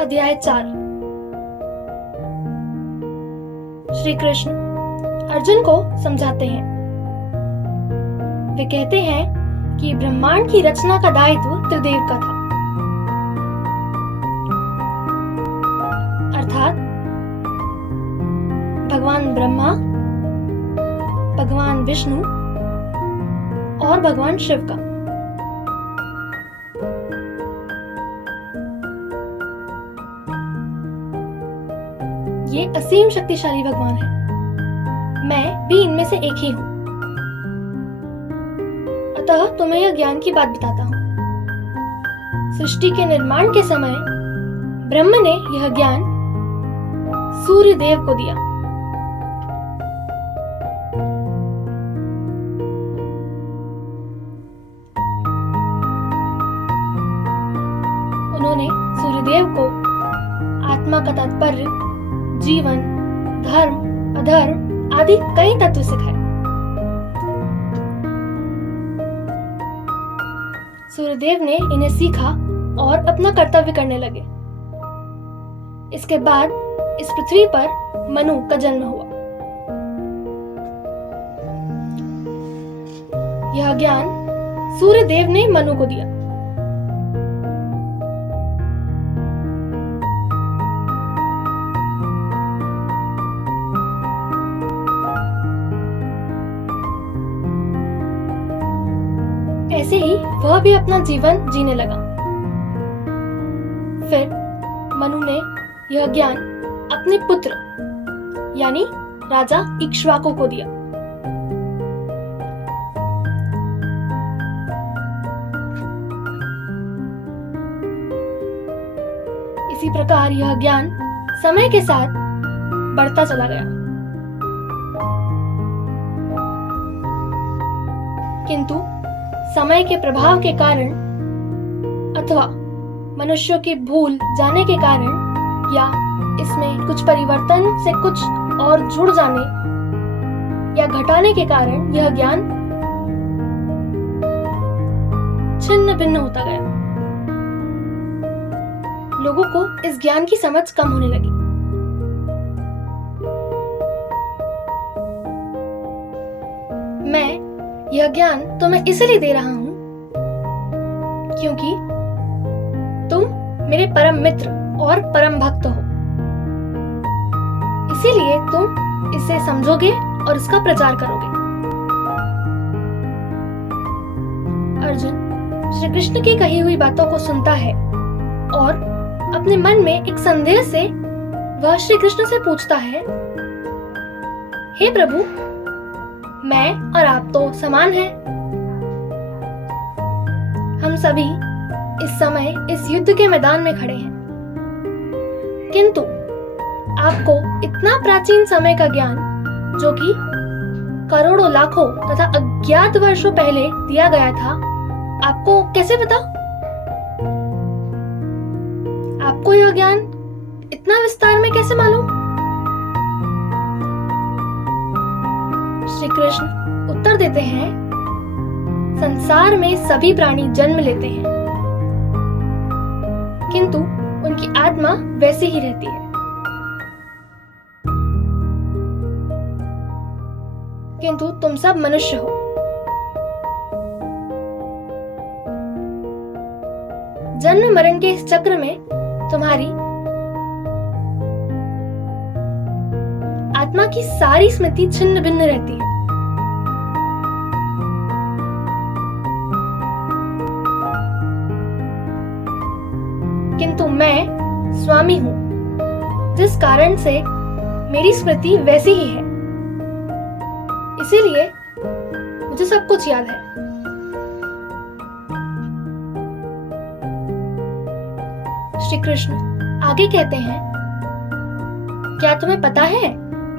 अध्याय 4। श्री कृष्ण अर्जुन को समझाते हैं। वे कहते हैं कि ब्रह्मांड की रचना का दायित्व त्रिदेव का था, अर्थात भगवान ब्रह्मा, भगवान विष्णु और भगवान शिव का। ये असीम शक्तिशाली भगवान है, मैं भी इनमें से एक ही हूं। अतः तुम्हें यह ज्ञान की बात बताता हूं। सृष्टि के निर्माण के समय ब्रह्म ने यह ज्ञान सूर्य देव को दिया। उन्होंने सूर्यदेव को आत्मा का तात्पर्य, जीवन, धर्म, अधर्म आदि कई तत्व सिखाए। सूर्यदेव ने इन्हें सीखा और अपना कर्तव्य करने लगे। इसके बाद इस पृथ्वी पर मनु का जन्म हुआ। यह ज्ञान सूर्यदेव ने मनु को दिया। ऐसे ही वह भी अपना जीवन जीने लगा। फिर मनु ने यह ज्ञान अपने पुत्र यानी राजा इक्ष्वाकु को दिया। इसी प्रकार यह ज्ञान समय के साथ बढ़ता चला गया। किंतु समय के प्रभाव के कारण अथवा मनुष्यों की भूल जाने के कारण या इसमें कुछ परिवर्तन से कुछ और जुड़ जाने या घटाने के कारण यह ज्ञान छिन्न भिन्न होता गया। लोगों को इस ज्ञान की समझ कम होने लगी। मैं यह ज्ञान तुम्हें इसलिए दे रहा हूं क्योंकि तुम मेरे परम मित्र और परम भक्त हो। इसीलिए तुम इसे समझोगे और इसका प्रचार करोगे। अर्जुन श्री कृष्ण की कही हुई बातों को सुनता है और अपने मन में एक संदेह से वह श्री कृष्ण से पूछता है, हे प्रभु, मैं और आप तो समान हैं। हम सभी इस समय इस युद्ध के मैदान में खड़े हैं, किंतु आपको इतना प्राचीन समय का ज्ञान जो कि करोड़ों लाखों तथा अज्ञात वर्षों पहले दिया गया था, आपको कैसे पता? आपको यह ज्ञान इतना विस्तार में कैसे मालूम? श्री कृष्ण उत्तर देते हैं, संसार में सभी प्राणी जन्म लेते हैं, किंतु उनकी आत्मा वैसे ही रहती है। किंतु तुम सब मनुष्य हो। जन्म मरण के इस चक्र में तुम्हारी आत्मा की सारी स्मृति छिन्न भिन्न रहती है। किंतु मैं स्वामी हूं, जिस कारण से मेरी स्मृति वैसी ही है। इसीलिए मुझे सब कुछ याद है। श्री कृष्ण आगे कहते हैं, क्या तुम्हें पता है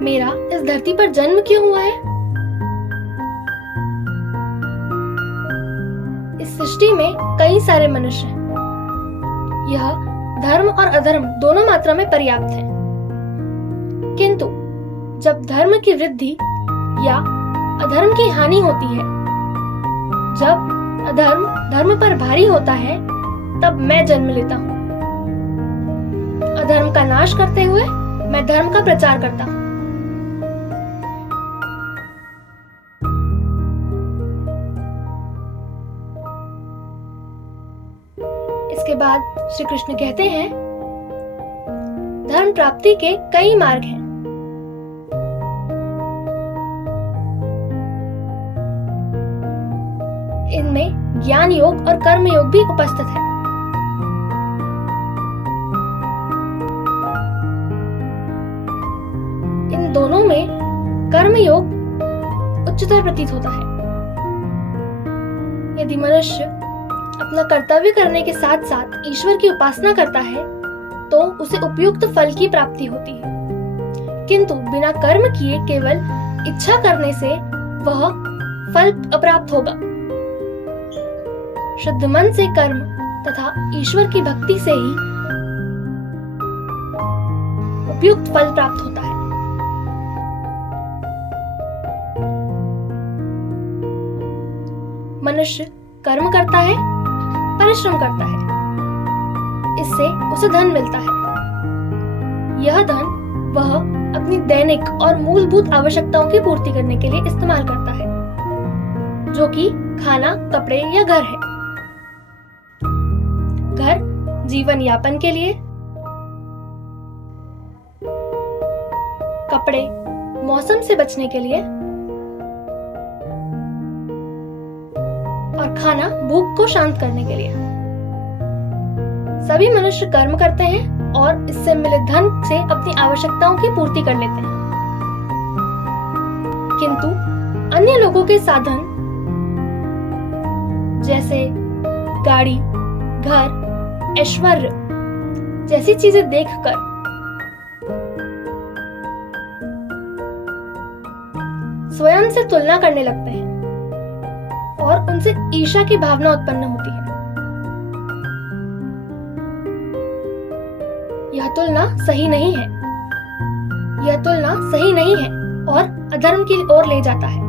मेरा इस धरती पर जन्म क्यों हुआ है? इस सृष्टि में कई सारे मनुष्य हैं। यह धर्म और अधर्म दोनों मात्रा में पर्याप्त है। किंतु जब धर्म की वृद्धि या अधर्म की हानि होती है, जब अधर्म धर्म पर भारी होता है, तब मैं जन्म लेता हूं। अधर्म का नाश करते हुए मैं धर्म का प्रचार करता हूँ। इसके बाद श्री कृष्ण कहते हैं, धर्म प्राप्ति के कई मार्ग हैं। इनमें ज्ञान योग और कर्म योग भी उपस्थित है। इन दोनों में कर्म योग उच्चतर प्रतीत होता है। यदि मनुष्य अपना कर्तव्य करने के साथ साथ ईश्वर की उपासना करता है तो उसे उपयुक्त फल की प्राप्ति होती है, किंतु बिना कर्म किए केवल इच्छा करने से वह फल अप्राप्त होगा। शुद्ध मन से कर्म तथा ईश्वर की भक्ति से ही उपयुक्त फल प्राप्त होता है। मनुष्य कर्म करता है, परिश्रम करता है, इससे उसे धन मिलता है। यह धन वह अपनी दैनिक और मूलभूत आवश्यकताओं की पूर्ति करने के लिए इस्तेमाल करता है, जो कि खाना, कपड़े या घर है। घर जीवन यापन के लिए, कपड़े मौसम से बचने के लिए और खाना भूख को शांत करने के लिए। सभी मनुष्य कर्म करते हैं और इससे मिले धन से अपनी आवश्यकताओं की पूर्ति कर लेते हैं, किंतु अन्य लोगों के साधन जैसे गाड़ी, घर, ऐश्वर्य जैसी चीजें देखकर स्वयं से तुलना करने लगते हैं और उनसे ईर्ष्या की भावना उत्पन्न होती है। यह तुलना सही नहीं है। यह तुलना सही नहीं है और अधर्म की ओर ले जाता है।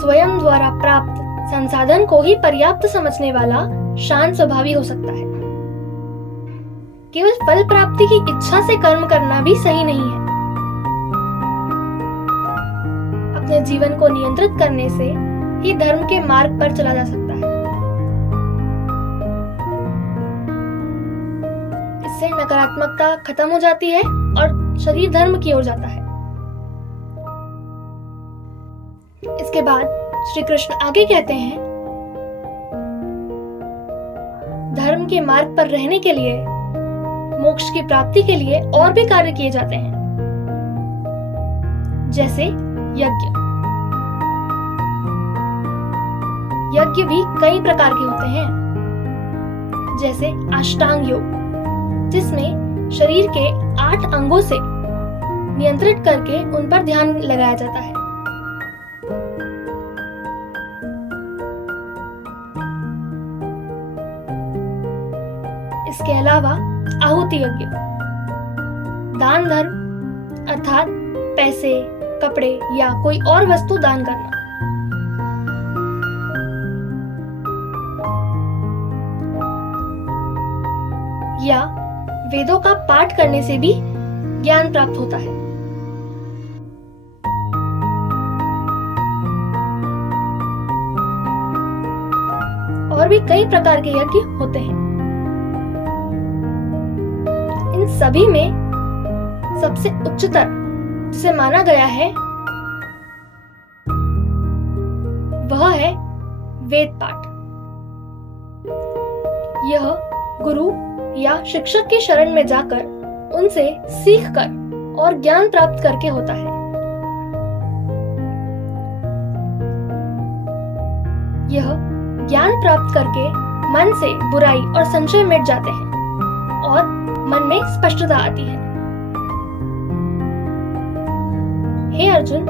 स्वयं द्वारा प्राप्त संसाधन को ही पर्याप्त समझने वाला शांत स्वभावी हो सकता है। केवल फल प्राप्ति की इच्छा से कर्म करना भी सही नहीं है। अपने जीवन को नियंत्रित करने से ही धर्म के मार्ग पर चला जा सकता है। इससे नकारात्मकता खत्म हो जाती है और शरीर धर्म की ओर जाता है। इसके बाद श्री कृष्ण आगे कहते हैं, धर्म के मार्ग पर रहने के लिए, मोक्ष की प्राप्ति के लिए और भी कार्य किए जाते हैं, जैसे यज्ञ। यज्ञ भी कई प्रकार के होते हैं, जैसे अष्टांग योग, जिसमें शरीर के 8 अंगों से नियंत्रित करके उन पर ध्यान लगाया जाता है। इसके अलावा आहुति यज्ञ, दान धर्म अर्थात पैसे, कपड़े या कोई और वस्तु दान करना। या वेदों का पाठ करने से भी ज्ञान प्राप्त होता है। और भी कई प्रकार के यज्ञ होते हैं। इन सभी में सबसे उच्चतर जिसे माना गया है वह है वेद पाठ। यह गुरु या शिक्षक की शरण में जाकर उनसे सीखकर और ज्ञान प्राप्त करके होता है। यह ज्ञान प्राप्त करके मन से बुराई और संशय मिट जाते हैं और मन में स्पष्टता आती है। हे अर्जुन,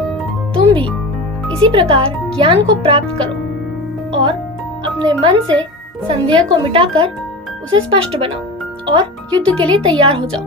तुम भी इसी प्रकार ज्ञान को प्राप्त करो और अपने मन से संदेह को मिटाकर उसे स्पष्ट बनाओ और युद्ध के लिए तैयार हो जाओ।